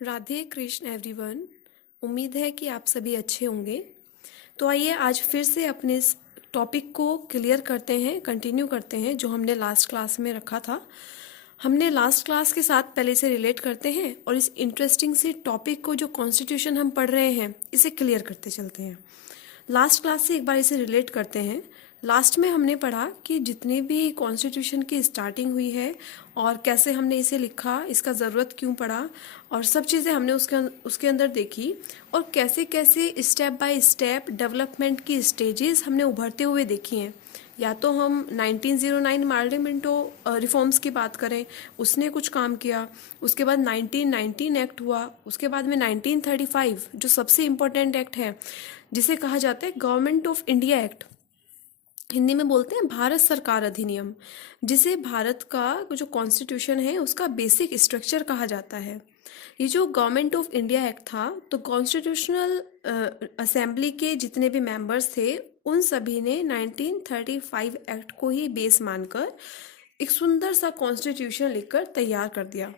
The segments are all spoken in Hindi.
राधे कृष्ण एवरीवन। उम्मीद है कि आप सभी अच्छे होंगे। तो आइए आज फिर से अपने इस टॉपिक को क्लियर करते हैं, कंटिन्यू करते हैं जो हमने लास्ट क्लास में रखा था। हमने लास्ट क्लास के साथ पहले से रिलेट करते हैं और इस इंटरेस्टिंग से टॉपिक को जो कॉन्स्टिट्यूशन हम पढ़ रहे हैं इसे क्लियर करते चलते हैं। लास्ट क्लास से एक बार इसे रिलेट करते हैं। लास्ट में हमने पढ़ा कि जितने भी कॉन्स्टिट्यूशन की स्टार्टिंग हुई है और कैसे हमने इसे लिखा, इसका ज़रूरत क्यों पड़ा, और सब चीज़ें हमने उसके अंदर देखी, और कैसे कैसे स्टेप बाय स्टेप डेवलपमेंट की स्टेजेस हमने उभरते हुए देखी हैं। या तो हम 1909 मार्लियामेंटो रिफॉर्म्स की बात करें, उसने कुछ काम किया। उसके बाद 1919 एक्ट हुआ। उसके बाद में 1935 जो सबसे इम्पोर्टेंट एक्ट है, जिसे कहा जाता है government of India act, Hindi में बोलते हैं भारत सरकार अधिनियम, जिसे भारत का जो कॉन्स्टिट्यूशन है उसका बेसिक स्ट्रक्चर कहा जाता है। ये जो गवर्नमेंट ऑफ इंडिया एक्ट था, तो कॉन्स्टिट्यूशनल असेंबली के जितने भी मेंबर्स थे उन सभी ने 1935 एक्ट को ही बेस मानकर एक सुंदर सा कॉन्स्टिट्यूशन लिखकर तैयार कर दिया।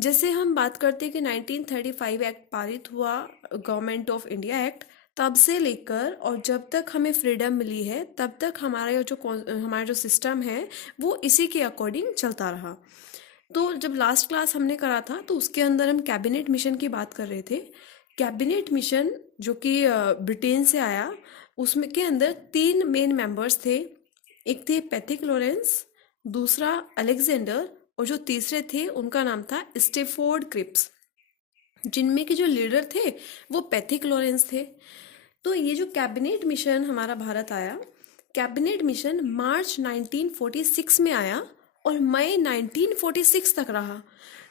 जैसे हम बात करते हैं कि 1935 एक्ट पारित हुआ, गवर्नमेंट ऑफ इंडिया एक्ट, तब से लेकर और जब तक हमें फ्रीडम मिली है तब तक हमारा जो सिस्टम है वो इसी के अकॉर्डिंग चलता रहा। तो जब लास्ट क्लास हमने करा था तो उसके अंदर हम कैबिनेट मिशन की बात कर रहे थे। कैबिनेट मिशन जो कि ब्रिटेन से आया, उसमें के अंदर 3 मेन मेंबर्स थे। एक थे पैथिक लॉरेंस, दूसरा अलेक्जेंडर, और जो तीसरे थे उनका नाम था स्टेफोर्ड क्रिप्स, जिनमें के जो लीडर थे वो पैथिक लॉरेंस थे। तो ये जो कैबिनेट मिशन हमारा भारत आया, कैबिनेट मिशन मार्च 1946 में आया और मई 1946 तक रहा।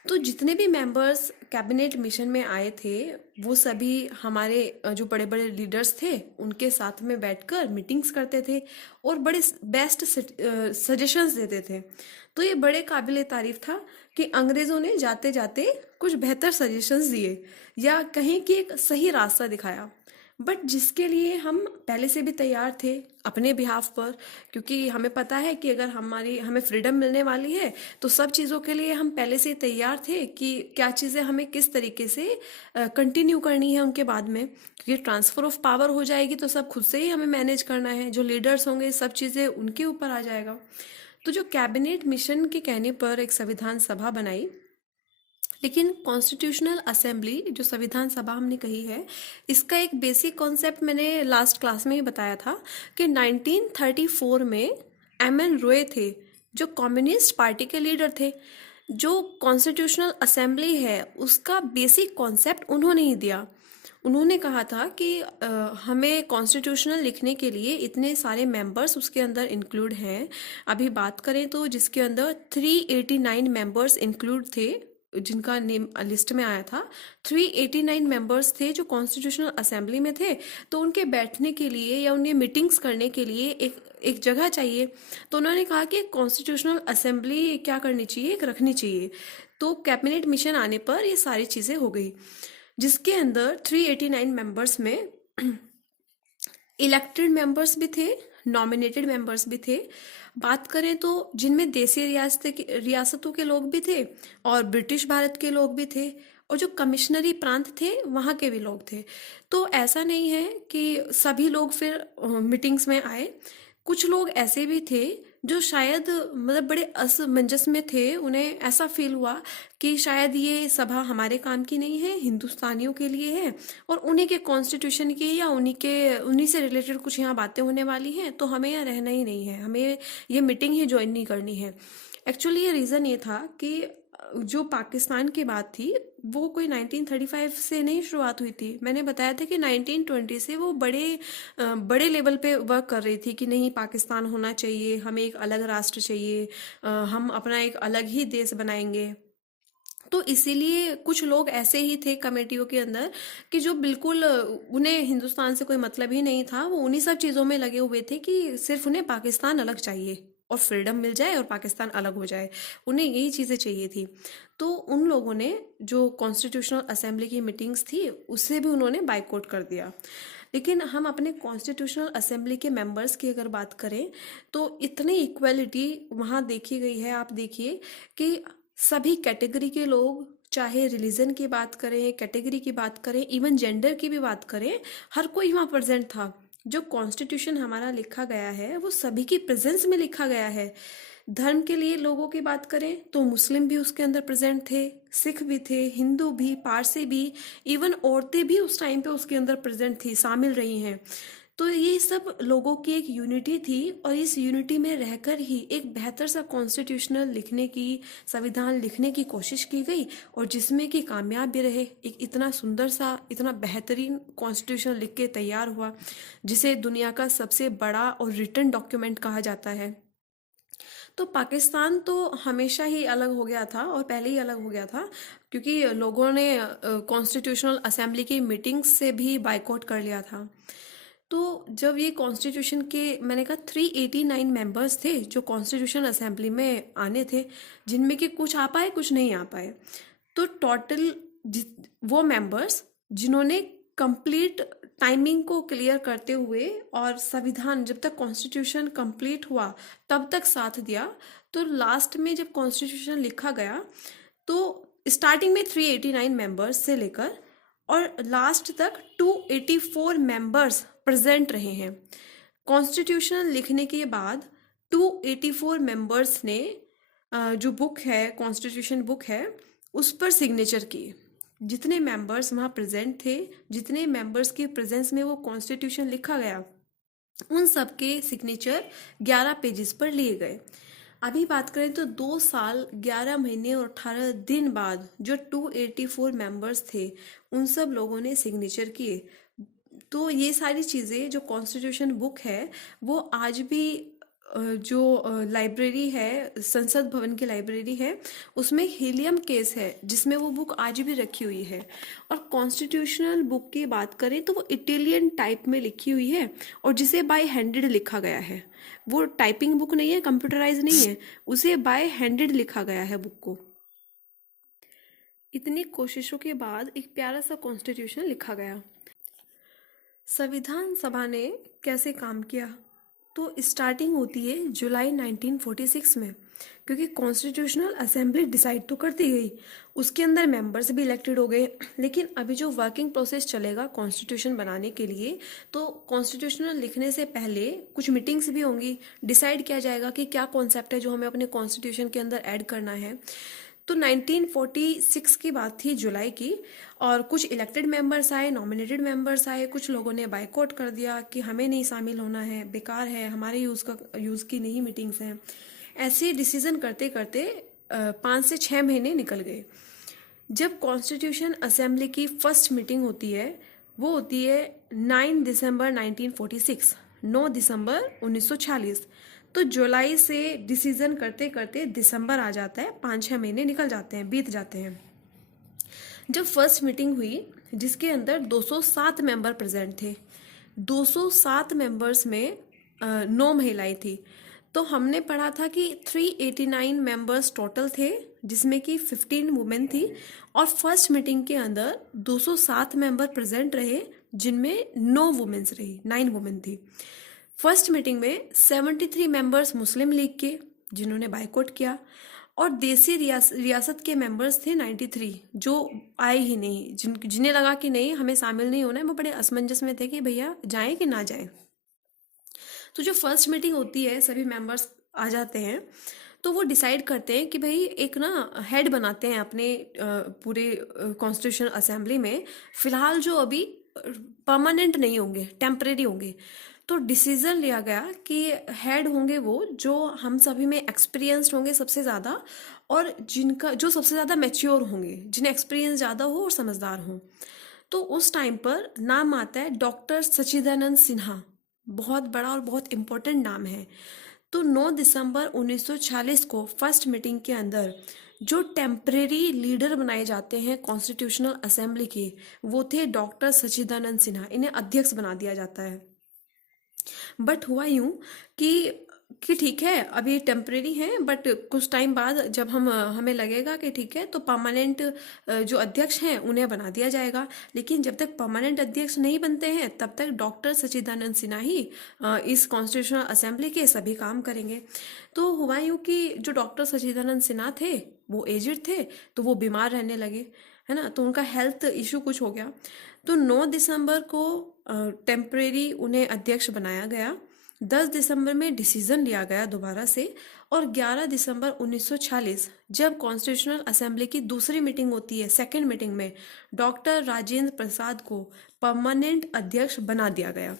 तो जितने भी मेंबर्स कैबिनेट मिशन में आए थे वो सभी हमारे जो बड़े बड़े लीडर्स थे उनके साथ में बैठकर मीटिंग्स करते थे और बड़े बेस्ट सजेशंस देते थे। तो ये बड़े काबिल तारीफ था कि अंग्रेज़ों ने जाते जाते कुछ बेहतर सजेशंस दिए या कहीं कि एक सही रास्ता दिखाया, बट जिसके लिए हम पहले से भी तैयार थे अपने बिहाफ पर, क्योंकि हमें पता है कि अगर हमें फ्रीडम मिलने वाली है तो सब चीज़ों के लिए हम पहले से तैयार थे कि क्या चीज़ें हमें किस तरीके से कंटिन्यू करनी है उनके बाद में, क्योंकि ट्रांसफ़र ऑफ पावर हो जाएगी तो सब खुद से ही हमें मैनेज करना है, जो लीडर्स होंगे सब चीज़ें उनके ऊपर आ जाएगा। तो जो कैबिनेट मिशन के कहने पर एक संविधान सभा बनाई, लेकिन कॉन्स्टिट्यूशनल असेंबली जो संविधान सभा हमने कही है, इसका एक बेसिक कॉन्सेप्ट मैंने लास्ट क्लास में ही बताया था कि 1934 में एम एन रॉय थे जो कम्युनिस्ट पार्टी के लीडर थे। जो कॉन्स्टिट्यूशनल असेंबली है उसका बेसिक कॉन्सेप्ट उन्होंने ही दिया। उन्होंने कहा था कि हमें कॉन्स्टिट्यूशनल लिखने के लिए इतने सारे मेंबर्स उसके अंदर इंक्लूड हैं। अभी बात करें तो जिसके अंदर 389 मेंबर्स इंक्लूड थे, जिनका नेम लिस्ट में आया था, 389 मेंबर्स थे जो कॉन्स्टिट्यूशनल असेंबली में थे। तो उनके बैठने के लिए या उन्हें मीटिंग्स करने के लिए एक जगह चाहिए। तो उन्होंने कहा कि कॉन्स्टिट्यूशनल असेंबली क्या करनी चाहिए, एक रखनी चाहिए। तो कैबिनेट मिशन आने पर ये सारी चीज़ें हो गई, जिसके अंदर 389 मेंबर्स में इलेक्टेड मेंबर्स भी थे, नॉमिनेटेड मेंबर्स भी थे। बात करें तो जिनमें देसी रियासतों के लोग भी थे और ब्रिटिश भारत के लोग भी थे, और जो कमिश्नरी प्रांत थे वहाँ के भी लोग थे। तो ऐसा नहीं है कि सभी लोग फिर मीटिंग्स में आए। कुछ लोग ऐसे भी थे जो शायद मतलब बड़े असमंजस में थे, उन्हें ऐसा फील हुआ कि शायद ये सभा हमारे काम की नहीं है, हिंदुस्तानियों के लिए है, और उन्हीं के कॉन्स्टिट्यूशन की या उन्हीं से रिलेटेड कुछ यहाँ बातें होने वाली हैं, तो हमें यहाँ रहना ही नहीं है, हमें ये मीटिंग ही ज्वाइन नहीं करनी है। एक्चुअली ये रीज़न ये था कि जो पाकिस्तान की बात थी वो कोई 1935 से नहीं शुरुआत हुई थी। मैंने बताया था कि 1920 से वो बड़े लेवल पे वर्क कर रही थी कि नहीं, पाकिस्तान होना चाहिए, हमें एक अलग राष्ट्र चाहिए, हम अपना एक अलग ही देश बनाएंगे। तो इसीलिए कुछ लोग ऐसे ही थे कमेटियों के अंदर कि जो बिल्कुल उन्हें हिंदुस्तान से कोई मतलब ही नहीं था, वो उन्हीं सब चीज़ों में लगे हुए थे कि सिर्फ उन्हें पाकिस्तान अलग चाहिए और फ्रीडम मिल जाए और पाकिस्तान अलग हो जाए, उन्हें यही चीज़ें चाहिए थी। तो उन लोगों ने जो कॉन्स्टिट्यूशनल असेंबली की मीटिंग्स थी उससे भी उन्होंने बाइकआउट कर दिया। लेकिन हम अपने कॉन्स्टिट्यूशनल असेंबली के मेंबर्स की अगर बात करें तो इतनी इक्वलिटी वहाँ देखी गई है। आप देखिए कि सभी कैटेगरी के लोग, चाहे रिलीजन की बात करें, कैटेगरी की बात करें, इवन जेंडर की भी बात करें, हर कोई वहाँ प्रेजेंट था। जो कॉन्स्टिट्यूशन हमारा लिखा गया है वो सभी की प्रेजेंस में लिखा गया है। धर्म के लिए लोगों की बात करें तो मुस्लिम भी उसके अंदर प्रेजेंट थे, सिख भी थे, हिंदू भी, पारसी भी, इवन औरतें भी उस टाइम पे उसके अंदर प्रेजेंट थी, शामिल रही हैं। तो ये सब लोगों की एक यूनिटी थी और इस यूनिटी में रहकर ही एक बेहतर सा कॉन्स्टिट्यूशनल लिखने की, संविधान लिखने की कोशिश की गई और जिसमें कि कामयाब भी रहे। एक इतना सुंदर सा, इतना बेहतरीन कॉन्स्टिट्यूशन लिख के तैयार हुआ जिसे दुनिया का सबसे बड़ा और रिटन डॉक्यूमेंट कहा जाता है। तो पाकिस्तान तो हमेशा ही अलग हो गया था और पहले ही अलग हो गया था, क्योंकि लोगों ने कॉन्स्टिट्यूशनल असेंबली की मीटिंग्स से भी बाइकआउट कर लिया था। तो जब ये कॉन्स्टिट्यूशन के, मैंने कहा 389 मेंबर्स थे जो कॉन्स्टिट्यूशन असेंबली में आने थे, जिनमें कि कुछ आ पाए कुछ नहीं आ पाए। तो टोटल वो मेंबर्स जिन्होंने कंप्लीट टाइमिंग को क्लियर करते हुए और संविधान जब तक कॉन्स्टिट्यूशन कंप्लीट हुआ तब तक साथ दिया, तो लास्ट में जब कॉन्स्टिट्यूशन लिखा गया तो स्टार्टिंग में 389 मेंबर्स से लेकर और लास्ट तक 284 मेंबर्स प्रेजेंट रहे हैं। कॉन्स्टिट्यूशन लिखने के बाद 284 मेंबर्स ने जो बुक है, कॉन्स्टिट्यूशन बुक है, उस पर सिग्नेचर किए। जितने मेंबर्स वहाँ प्रेजेंट थे, जितने मेंबर्स के प्रेजेंस में वो कॉन्स्टिट्यूशन लिखा गया, उन सब के सिग्नेचर 11 पेजेस पर लिए गए। अभी बात करें तो 2 साल 11 महीने और 18 दिन बाद जो 284 मेंबर्स थे उन सब लोगों ने सिग्नेचर किए। तो ये सारी चीज़ें, जो कॉन्स्टिट्यूशन बुक है वो आज भी जो लाइब्रेरी है, संसद भवन की लाइब्रेरी है, उसमें हीलियम केस है जिसमें वो बुक आज भी रखी हुई है। और कॉन्स्टिट्यूशनल बुक की बात करें तो वो इटालियन टाइप में लिखी हुई है और जिसे बाय हैंडेड लिखा गया है। वो टाइपिंग बुक नहीं है, कंप्यूटराइज नहीं है, उसे बाय हैंडेड लिखा गया है बुक को। इतनी कोशिशों के बाद एक प्यारा सा कॉन्स्टिट्यूशन लिखा गया। संविधान सभा ने कैसे काम किया, तो स्टार्टिंग होती है जुलाई 1946 में, क्योंकि कॉन्स्टिट्यूशनल असेंबली डिसाइड तो कर दी गई, उसके अंदर मेंबर्स भी इलेक्टेड हो गए। लेकिन अभी जो वर्किंग प्रोसेस चलेगा कॉन्स्टिट्यूशन बनाने के लिए, तो कॉन्स्टिट्यूशनल लिखने से पहले कुछ मीटिंग्स भी होंगी, डिसाइड किया जाएगा कि क्या कॉन्सेप्ट है जो हमें अपने कॉन्स्टिट्यूशन के अंदर ऐड करना है। तो 1946 की बात थी, जुलाई की, और कुछ इलेक्टेड मेंबर्स आए, नॉमिनेटेड मेंबर्स आए, कुछ लोगों ने बाइकआउट कर दिया कि हमें नहीं शामिल होना है, बेकार है, हमारे यूज़ की नहीं मीटिंग्स हैं। ऐसे डिसीजन करते करते 5 से 6 महीने निकल गए। जब कॉन्स्टिट्यूशन असेंबली की फर्स्ट मीटिंग होती है वो होती है 9 दिसंबर 1946, 9 दिसंबर 1946। तो जुलाई से डिसीजन करते करते दिसंबर आ जाता है, 5-6 महीने निकल जाते हैं, बीत जाते हैं। जब फर्स्ट मीटिंग हुई जिसके अंदर 207 मेंबर प्रेजेंट थे, 207 मेंबर्स में 9 महिलाएं थी। तो हमने पढ़ा था कि 389 मेंबर्स टोटल थे जिसमें कि 15 वुमेन थी, और फर्स्ट मीटिंग के अंदर 207 मेंबर प्रेजेंट रहे जिनमें 9 वुमेन्स रही, 9 वुमेन थी। फर्स्ट मीटिंग में 73 मेंबर्स मुस्लिम लीग के जिन्होंने बाइकआउट किया, और देसी रियासत के मेंबर्स थे 93 जो आए ही नहीं, जिन्हें लगा कि नहीं हमें शामिल नहीं होना है। वो बड़े असमंजस में थे कि भैया जाएं कि ना जाएं। तो जो फर्स्ट मीटिंग होती है सभी मेंबर्स आ जाते हैं, तो वो डिसाइड करते हैं कि भाई एक ना हेड बनाते हैं अपने पूरे कॉन्स्टिट्यूशन असेंबली में। फिलहाल जो अभी परमानेंट नहीं होंगे, टेम्परेरी होंगे। तो डिसीजन लिया गया कि हेड होंगे वो जो हम सभी में एक्सपीरियंस्ड होंगे सबसे ज़्यादा, और जिनका जो सबसे ज़्यादा मैच्योर होंगे, जिन्हें एक्सपीरियंस ज़्यादा हो और समझदार हो। तो उस टाइम पर नाम आता है डॉक्टर सच्चिदानंद सिन्हा, बहुत बड़ा और बहुत इम्पोर्टेंट नाम है। तो 9 दिसंबर 1946 को फर्स्ट मीटिंग के अंदर जो टेम्परेरी लीडर बनाए जाते हैं कॉन्स्टिट्यूशनल असेंबली के, वो थे डॉक्टर सच्चिदानंद सिन्हा। इन्हें अध्यक्ष बना दिया जाता है। बट हुआ यूं कि ठीक है अभी टेम्परेरी हैं, बट कुछ टाइम बाद जब हमें लगेगा कि ठीक है तो परमानेंट जो अध्यक्ष हैं उन्हें बना दिया जाएगा। लेकिन जब तक परमानेंट अध्यक्ष नहीं बनते हैं तब तक डॉक्टर सच्चिदानंद सिन्हा ही इस कॉन्स्टिट्यूशनल असेंबली के सभी काम करेंगे। तो हुआ यूं कि जो डॉक्टर सच्चिदानंद सिन्हा थे वो एजिड थे तो वो बीमार रहने लगे, है ना, तो उनका हेल्थ इशू कुछ हो गया। तो 9 दिसंबर को टेम्परेरी उन्हें अध्यक्ष बनाया गया। 10 दिसंबर में डिसीजन लिया गया दोबारा से, और 11 दिसंबर 1946 जब कॉन्स्टिट्यूशनल असेंबली की दूसरी मीटिंग होती है, सेकेंड मीटिंग में डॉक्टर राजेंद्र प्रसाद को परमानेंट अध्यक्ष बना दिया गया।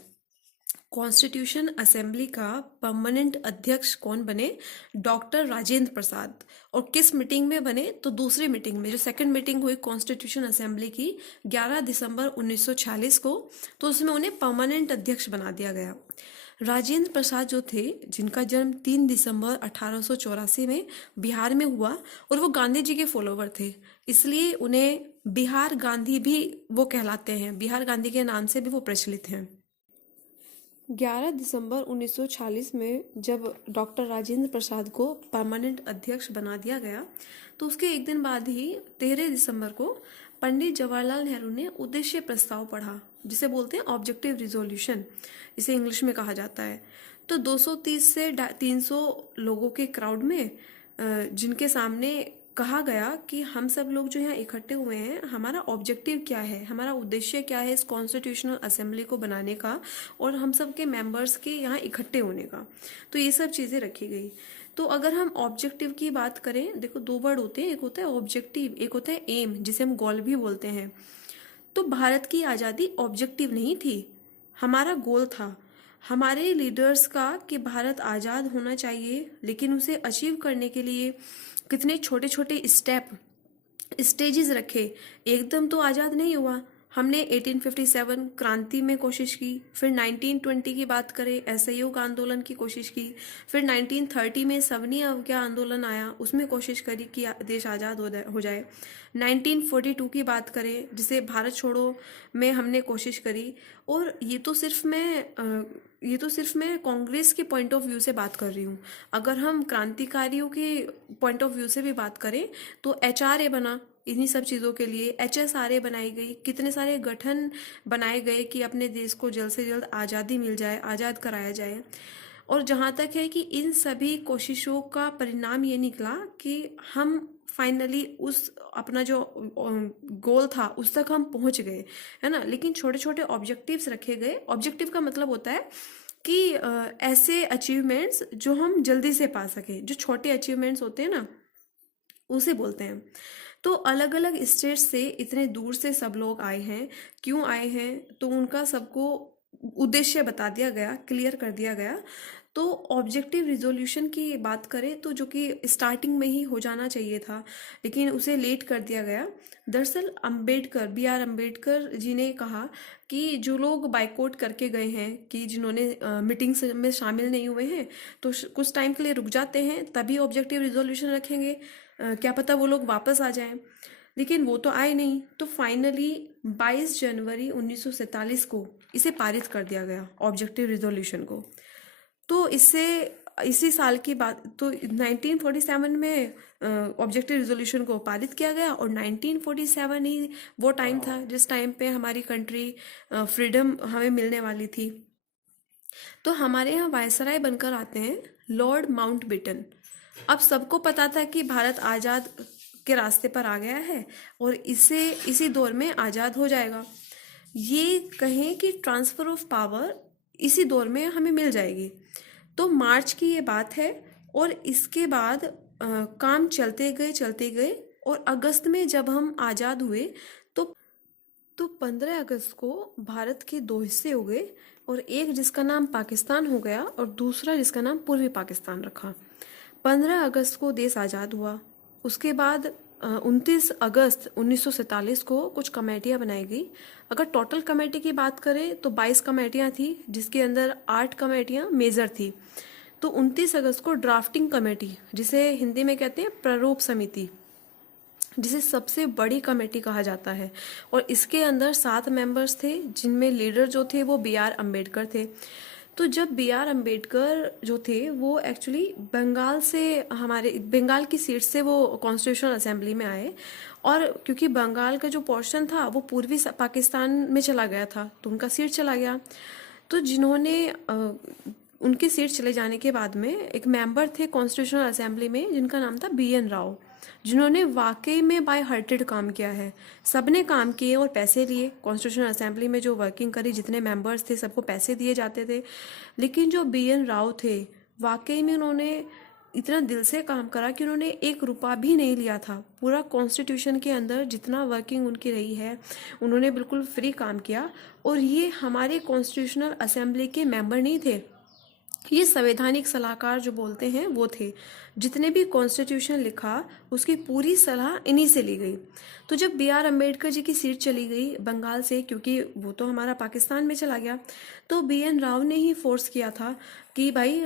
कॉन्स्टिट्यूशन असेंबली का परमानेंट अध्यक्ष कौन बने? डॉक्टर राजेंद्र प्रसाद। और किस मीटिंग में बने? तो दूसरी मीटिंग में, जो सेकंड मीटिंग हुई कॉन्स्टिट्यूशन असेंबली की 11 दिसंबर 1946 को, तो उसमें उन्हें परमानेंट अध्यक्ष बना दिया गया। राजेंद्र प्रसाद जो थे, जिनका जन्म 3 दिसंबर 1884 में बिहार में हुआ, और वो गांधी जी के फॉलोवर थे, इसलिए उन्हें बिहार गांधी भी वो कहलाते हैं, बिहार गांधी के नाम से भी वो प्रचलित हैं। 11 दिसंबर 1946 में जब डॉक्टर राजेंद्र प्रसाद को परमानेंट अध्यक्ष बना दिया गया, तो उसके एक दिन बाद ही 13 दिसंबर को पंडित जवाहरलाल नेहरू ने उद्देश्य प्रस्ताव पढ़ा, जिसे बोलते हैं ऑब्जेक्टिव रिजोल्यूशन, इसे इंग्लिश में कहा जाता है। तो 230 से 300 लोगों के क्राउड में जिनके सामने कहा गया कि हम सब लोग जो यहाँ इकट्ठे हुए हैं, हमारा ऑब्जेक्टिव क्या है, हमारा उद्देश्य क्या है इस कॉन्स्टिट्यूशनल असेंबली को बनाने का, और हम सब के मेंबर्स के यहाँ इकट्ठे होने का। तो ये सब चीज़ें रखी गई। तो अगर हम ऑब्जेक्टिव की बात करें, देखो दो वर्ड होते हैं, एक होता है ऑब्जेक्टिव, एक होता है एम, जिसे हम गोल भी बोलते हैं। तो भारत की आज़ादी ऑब्जेक्टिव नहीं थी, हमारा गोल था, हमारे लीडर्स का, कि भारत आज़ाद होना चाहिए, लेकिन उसे अचीव करने के लिए कितने छोटे छोटे स्टेजेस रखे। एकदम तो आज़ाद नहीं हुआ। हमने 1857 क्रांति में कोशिश की, फिर 1920 की बात करें असहयोग आंदोलन की कोशिश की, फिर 1930 में सवनी अवज्ञा आंदोलन आया, उसमें कोशिश करी कि देश आज़ाद हो जाए। 1942 की बात करें, जिसे भारत छोड़ो में हमने कोशिश करी। और ये तो सिर्फ मैं कांग्रेस के पॉइंट ऑफ व्यू से बात कर रही हूँ। अगर हम क्रांतिकारियों के पॉइंट ऑफ व्यू से भी बात करें, तो HRA बना इन्हीं सब चीज़ों के लिए, HSRA बनाई गई, कितने सारे गठन बनाए गए कि अपने देश को जल्द से जल्द आज़ादी मिल जाए, आज़ाद कराया जाए। और जहाँ तक है कि इन सभी कोशिशों का परिणाम ये निकला कि हम फाइनली उस अपना जो गोल था उस तक हम पहुंच गए, है ना। लेकिन छोटे छोटे ऑब्जेक्टिव्स रखे गए। ऑब्जेक्टिव का मतलब होता है कि ऐसे अचीवमेंट्स जो हम जल्दी से पा सके, जो छोटे अचीवमेंट्स होते हैं ना, उसे बोलते हैं। तो अलग अलग स्टेट से इतने दूर से सब लोग आए हैं, क्यों आए हैं? तो उनका सबको उद्देश्य बता दिया गया, क्लियर कर दिया गया। तो ऑब्जेक्टिव रिजोल्यूशन की बात करें तो जो कि स्टार्टिंग में ही हो जाना चाहिए था, लेकिन उसे लेट कर दिया गया। दरअसल BR अम्बेडकर जी ने कहा कि जो लोग बाइकआउट करके गए हैं, कि जिन्होंने मीटिंग्स में शामिल नहीं हुए हैं, तो कुछ टाइम के लिए रुक जाते हैं, तभी ऑब्जेक्टिव रिजोल्यूशन रखेंगे, क्या पता वो लोग वापस आ जाएं। लेकिन वो तो आए नहीं। तो फाइनली 22 जनवरी 1947 को इसे पारित कर दिया गया, ऑब्जेक्टिव रिजोल्यूशन को। तो इसी साल की बात, तो 1947 में ऑब्जेक्टिव रिजोल्यूशन को पारित किया गया, और 1947 ही वो टाइम था जिस टाइम पे हमारी कंट्री फ्रीडम हमें मिलने वाली थी। तो हमारे यहाँ वायसराय बनकर आते हैं लॉर्ड माउंटबेटन। अब सबको पता था कि भारत आज़ाद के रास्ते पर आ गया है, और इसी दौर में आज़ाद हो जाएगा। ये कहें कि ट्रांसफ़र ऑफ पावर इसी दौर में हमें मिल जाएगी। तो मार्च की ये बात है, और इसके बाद काम चलते गए, और अगस्त में जब हम आज़ाद हुए, तो 15 अगस्त को भारत के दो हिस्से हो गए, और एक जिसका नाम पाकिस्तान हो गया और दूसरा जिसका नाम पूर्वी पाकिस्तान रखा। 15 अगस्त को देश आज़ाद हुआ। उसके बाद 29 अगस्त 1947 को कुछ कमेटियां बनाई गई। अगर टोटल कमेटी की बात करें तो 22 कमेटियां थी, जिसके अंदर 8 कमेटियां मेजर थी। तो 29 अगस्त को ड्राफ्टिंग कमेटी, जिसे हिंदी में कहते हैं प्रारूप समिति, जिसे सबसे बड़ी कमेटी कहा जाता है, और इसके अंदर 7 मेंबर्स थे, जिनमें लीडर जो थे वो BR अम्बेडकर थे। तो जब BR अम्बेडकर जो थे वो एक्चुअली बंगाल की सीट से वो कॉन्स्टिट्यूशनल असेंबली में आए, और क्योंकि बंगाल का जो पोर्शन था वो पूर्वी पाकिस्तान में चला गया था, तो उनका सीट चला गया। तो उनकी सीट चले जाने के बाद में एक मेंबर थे कॉन्स्टिट्यूशनल असेंबली में, जिनका नाम था BN राव। जिन्होंने वाकई में बाय हार्टेड काम किया है। सबने काम किए और पैसे लिए। कॉन्स्टिट्यूशन असेंबली में जो वर्किंग करी, जितने मेंबर्स थे, सबको पैसे दिए जाते थे। लेकिन जो BN राव थे, वाकई में उन्होंने इतना दिल से काम करा कि उन्होंने 1 रुपया भी नहीं लिया था। पूरा कॉन्स्टिट्यूशन के अंदर जितना वर्किंग उनकी रही है, उन्होंने बिल्कुल फ्री काम किया। और ये हमारे कॉन्स्टिट्यूशनल असेंबली के मेंबर नहीं थे, ये संवैधानिक सलाहकार जो बोलते हैं वो थे। जितने भी कॉन्स्टिट्यूशन लिखा, उसकी पूरी सलाह इन्हीं से ली गई। तो जब BR अम्बेडकर जी की सीट चली गई बंगाल से, क्योंकि वो तो हमारा पाकिस्तान में चला गया, तो BN राव ने ही फोर्स किया था कि भाई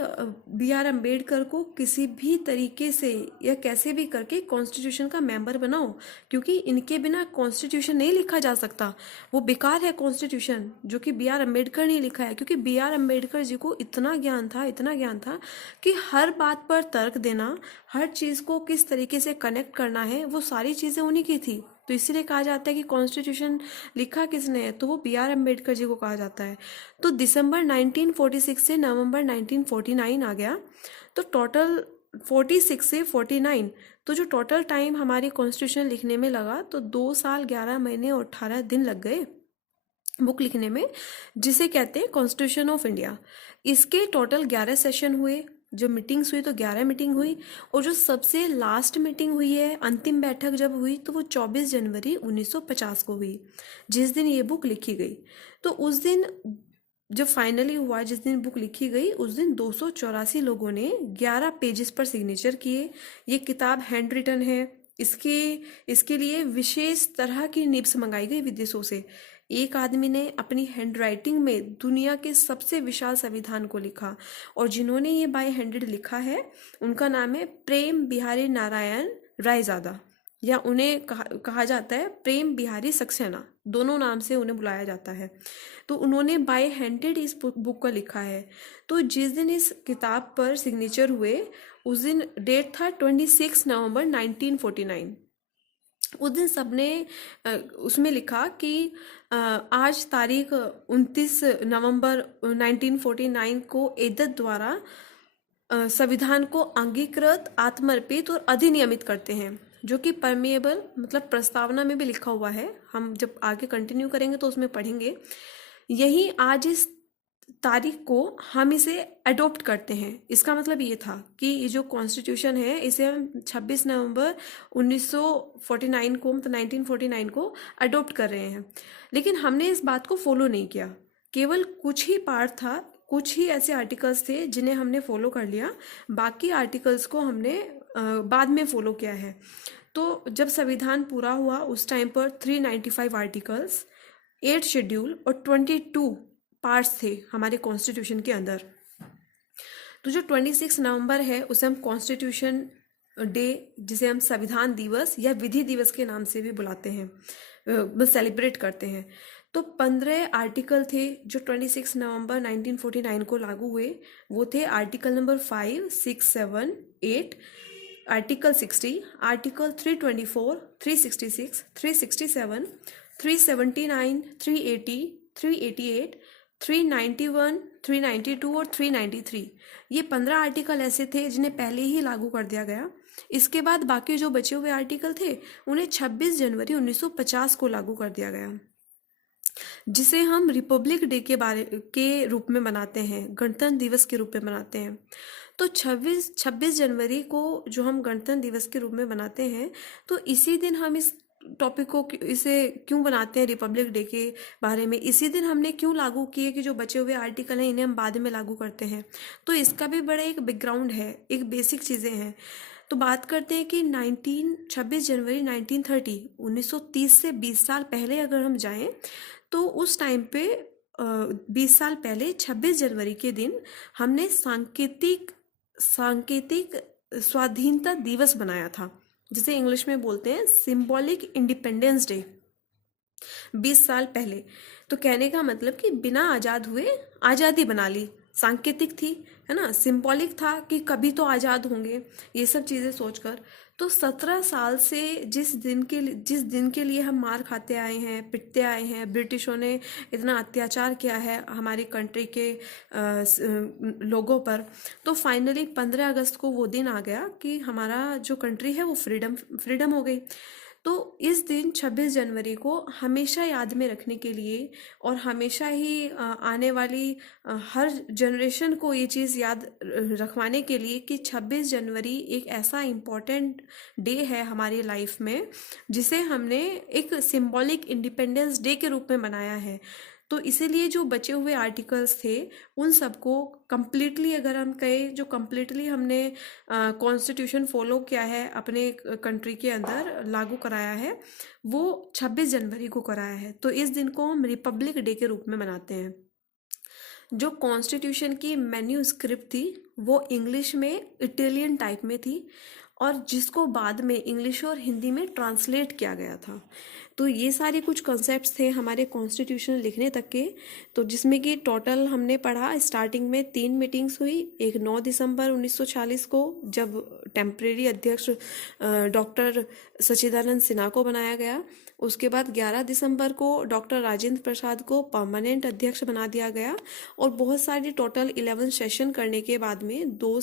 BR अम्बेडकर को किसी भी तरीके से या कैसे भी करके कॉन्स्टिट्यूशन का मेंबर बनाओ, क्योंकि इनके बिना कॉन्स्टिट्यूशन नहीं लिखा जा सकता। वो बेकार है कॉन्स्टिट्यूशन जो कि BR अम्बेडकर ने लिखा है। क्योंकि BR अम्बेडकर जी को इतना ज्ञान था, इतना ज्ञान था कि हर बात पर तर्क देना, हर चीज़ को किस तरीके से कनेक्ट करना है, वो सारी चीज़ें उन्हीं की थी। तो इसीलिए कहा जाता है कि कॉन्स्टिट्यूशन लिखा किसने है, तो वो BR अम्बेडकर जी को कहा जाता है। तो दिसंबर 1946 से नवंबर 1949 आ गया, तो टोटल 46 से 49, तो जो टोटल टाइम हमारे कॉन्स्टिट्यूशन लिखने में लगा, तो 2 साल 11 महीने और 18 दिन लग गए बुक लिखने में, जिसे कहते हैं कॉन्स्टिट्यूशन ऑफ इंडिया। इसके टोटल 11 सेशन हुए। जो मीटिंग्स हुई तो 11 मीटिंग हुई, और जो सबसे लास्ट मीटिंग हुई है, अंतिम बैठक जब हुई, तो वो 24 जनवरी 1950 को हुई, जिस दिन ये बुक लिखी गई। तो उस दिन जब फाइनली हुआ, जिस दिन बुक लिखी गई, उस दिन 284 लोगों ने 11 पेजेस पर सिग्नेचर किए। ये किताब हैंड रिटन है। इसके लिए विशेष तरह की निब्स मंगाई गई विदेशों से। एक आदमी ने अपनी हैंडराइटिंग में दुनिया के सबसे विशाल संविधान को लिखा, और जिन्होंने ये बाय हैंडेड लिखा है, उनका नाम है प्रेम बिहारी नारायण रायजादा, या उन्हें कहा जाता है प्रेम बिहारी सक्सेना, दोनों नाम से उन्हें बुलाया जाता है। तो उन्होंने बाय हैंडेड इस बुक को लिखा है। तो जिस दिन इस किताब पर सिग्नेचर हुए, उस दिन डेट था 26 नवंबर 1949। उस दिन सबने उसमें लिखा कि आज तारीख 29 नवंबर 1949 को एदत द्वारा संविधान को अंगीकृत, आत्मर्पित और अधिनियमित करते हैं, जो कि परमेएबल मतलब प्रस्तावना में भी लिखा हुआ है। हम जब आगे कंटिन्यू करेंगे तो उसमें पढ़ेंगे। यही आज इस तारीख को हम इसे अडॉप्ट करते हैं। इसका मतलब ये था कि ये जो कॉन्स्टिट्यूशन है, इसे हम 26 नवंबर 1949 को, मतलब 1949 को अडॉप्ट कर रहे हैं। लेकिन हमने इस बात को फॉलो नहीं किया। केवल कुछ ही पार्ट था, कुछ ही ऐसे आर्टिकल्स थे जिन्हें हमने फॉलो कर लिया। बाकी आर्टिकल्स को हमने बाद में फॉलो किया है। तो जब संविधान पूरा हुआ, उस टाइम पर 395 आर्टिकल्स, 8 शेड्यूल और 22 पार्ट्स थे हमारे कॉन्स्टिट्यूशन के अंदर। तो जो 26 नवंबर है, उसे हम कॉन्स्टिट्यूशन डे, जिसे हम संविधान दिवस या विधि दिवस के नाम से भी बुलाते हैं, सेलिब्रेट करते हैं। तो 15 आर्टिकल थे जो 26 नवंबर 1949 को लागू हुए। वो थे आर्टिकल नंबर 5, 6, 7, 8, आर्टिकल 60, आर्टिकल 324, 366, 367, 379, 380, 388, 391, 392 और 393। ये 15 आर्टिकल ऐसे थे जिन्हें पहले ही लागू कर दिया गया। इसके बाद बाकी जो बचे हुए आर्टिकल थे, उन्हें 26 जनवरी 1950 को लागू कर दिया गया, जिसे हम रिपब्लिक डे के रूप में मनाते हैं, गणतंत्र दिवस के रूप में मनाते हैं। तो 26 जनवरी को जो हम गणतंत्र दिवस के रूप में मनाते हैं, तो इसी दिन हम इस टॉपिक को इसे क्यों बनाते हैं रिपब्लिक डे के बारे में, इसी दिन हमने क्यों लागू किए कि जो बचे हुए आर्टिकल हैं इन्हें हम बाद में लागू करते हैं। तो इसका भी बड़ा एक बैकग्राउंड है, एक बेसिक चीज़ें हैं। तो बात करते हैं कि 26 जनवरी 1930 से 20 साल पहले अगर हम जाएं, तो उस टाइम पे 20 साल पहले 26 जनवरी के दिन हमने सांकेतिक स्वाधीनता दिवस बनाया था, जिसे इंग्लिश में बोलते हैं सिंबॉलिक इंडिपेंडेंस डे। 20 साल पहले, तो कहने का मतलब कि बिना आज़ाद हुए आज़ादी बना ली। सांकेतिक थी, है ना, सिंबॉलिक था कि कभी तो आज़ाद होंगे, ये सब चीज़ें सोचकर। तो 17 साल से जिस दिन के लिए हम मार खाते आए हैं, पिटते आए हैं, ब्रिटिशों ने इतना अत्याचार किया है हमारी कंट्री के लोगों पर, तो फाइनली 15 अगस्त को वो दिन आ गया कि हमारा जो कंट्री है वो फ्रीडम फ्रीडम हो गई। तो इस दिन 26 जनवरी को हमेशा याद में रखने के लिए और हमेशा ही आने वाली हर जनरेशन को ये चीज़ याद रखवाने के लिए कि 26 जनवरी एक ऐसा इम्पोर्टेंट डे है हमारी लाइफ में, जिसे हमने एक सिंबॉलिक इंडिपेंडेंस डे के रूप में मनाया है। तो इसीलिए जो बचे हुए आर्टिकल्स थे उन सबको कंप्लीटली, अगर हम कहें, जो कंप्लीटली हमने कॉन्स्टिट्यूशन फॉलो किया है, अपने कंट्री के अंदर लागू कराया है, वो 26 जनवरी को कराया है। तो इस दिन को हम रिपब्लिक डे के रूप में मनाते हैं। जो कॉन्स्टिट्यूशन की मैन्यूस्क्रिप्ट थी वो इंग्लिश में इटालियन टाइप में थी, और जिसको बाद में इंग्लिश और हिंदी में ट्रांसलेट किया गया था। तो ये सारे कुछ कॉन्सेप्ट्स थे हमारे कॉन्स्टिट्यूशन लिखने तक के। तो जिसमें कि टोटल हमने पढ़ा, स्टार्टिंग में 3 मीटिंग्स हुई। एक 9 दिसंबर 1940 को, जब टेम्परेरी अध्यक्ष डॉक्टर सच्चिदानंद सिन्हा को बनाया गया। उसके बाद 11 दिसंबर को डॉक्टर राजेंद्र प्रसाद को परमानेंट अध्यक्ष बना दिया गया। और बहुत सारी टोटल 11 सेशन करने के बाद में 2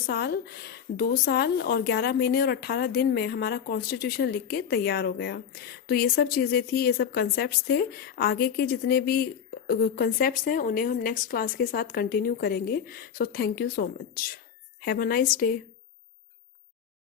साल और 11 महीने और 18 दिन में हमारा कॉन्स्टिट्यूशन लिख के तैयार हो गया। तो ये सब चीज़ें थी, ये सब कंसेप्ट्स थे। आगे के जितने भी कंसेप्ट्स हैं उन्हें हम नेक्स्ट क्लास के साथ कंटिन्यू करेंगे। So thank you so much. Have a nice day.